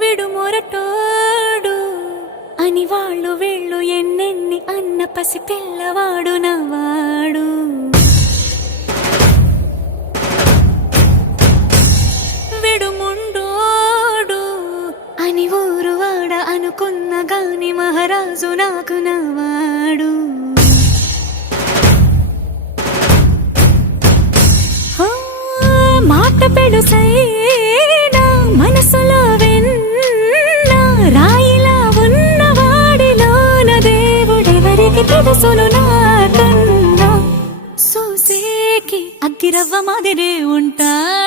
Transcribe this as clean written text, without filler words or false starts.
విడు మొరటోడు అని వాళ్ళు వీళ్ళు ఎన్నెన్ని అన్న పసి పిల్లవాడు నవ్వాడు. విడు ముండోడు అని ఊరు వాడ అనుకున్న గాని మహారాజు నాకు నవ్వాడు. మాట పెడుసైనా మనసులో వెన్న రాయిలా ఉన్నవాడిలోన దేవుడెవరికి తెలుసును నాకన్నా. సూసేకి అగ్గిరవ్వ మాదిరే ఉంటాడు.